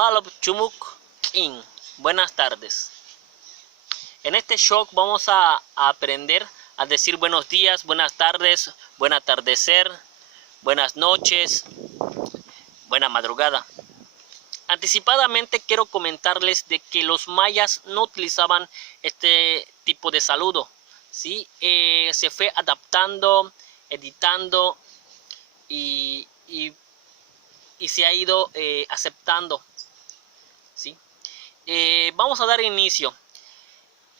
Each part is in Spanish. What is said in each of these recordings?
Malop chumuk king. Buenas tardes. En este shock vamos a aprender a decir buenos días, buenas tardes, buen atardecer, buenas noches, buena madrugada. Anticipadamente quiero comentarles de que los mayas no utilizaban este tipo de saludo, ¿sí? Se fue adaptando, editando y se ha ido aceptando, ¿sí? Vamos a dar inicio.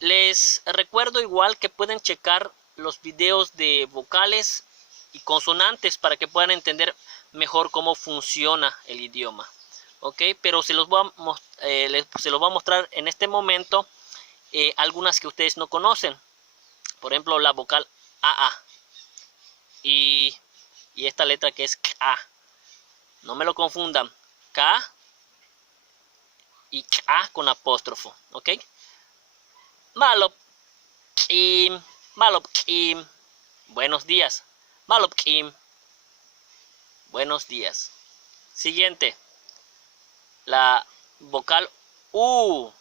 Les recuerdo igual que pueden checar los videos de vocales y consonantes para que puedan entender mejor cómo funciona el idioma. Ok, pero se los voy a mostrar en este momento algunas que ustedes no conocen. Por ejemplo, la vocal AA y esta letra que es K. No me lo confundan. K y K con apóstrofo. Ok. Malop kim, malop kim. Buenos días. Malop kim. Buenos días. Siguiente. La vocal U.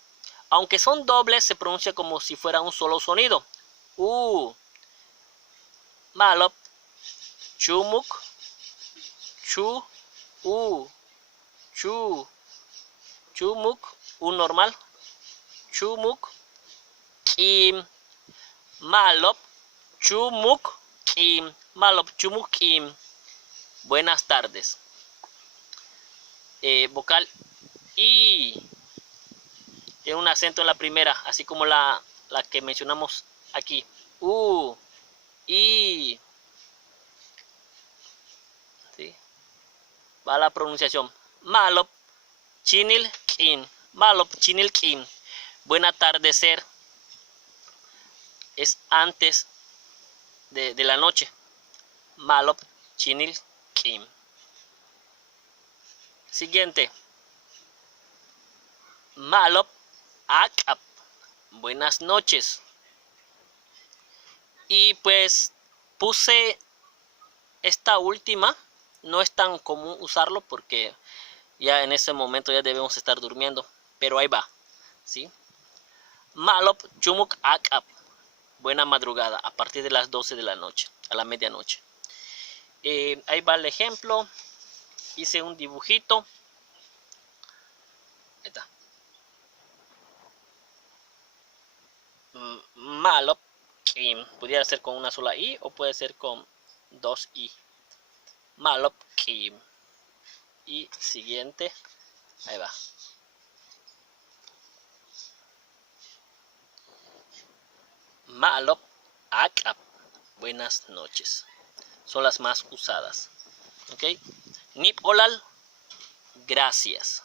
Aunque son dobles, se pronuncia como si fuera un solo sonido. U. Malop. Chumuk. Chu. U. Chu. Chumuk. U normal. Chumuk. Kim. Malop. Chumuk. Kim. Malop. Chumuk. Kim. Buenas tardes. Vocal I. Tiene un acento en la primera, así como la que mencionamos aquí. U. I. ¿Sí? Va la pronunciación. Malop chinil kim. Malop chinil kim. Buen atardecer. Es antes de la noche. Malop chinil kim. Siguiente. Malop akap. Buenas noches. Y pues puse esta última. No es tan común usarlo porque ya en ese momento ya debemos estar durmiendo. Pero ahí va. ¿Sí? Malop chumuk akap. Buena madrugada. A partir de las 12 de la noche. A la medianoche. Ahí va el ejemplo. Hice un dibujito. Ahí está. Malop kim. Pudiera ser con una sola i o puede ser con dos i. Malop kim. Y siguiente. Ahí va. Malop akap. Buenas noches. Son las más usadas. Ok. Nip olal. Gracias.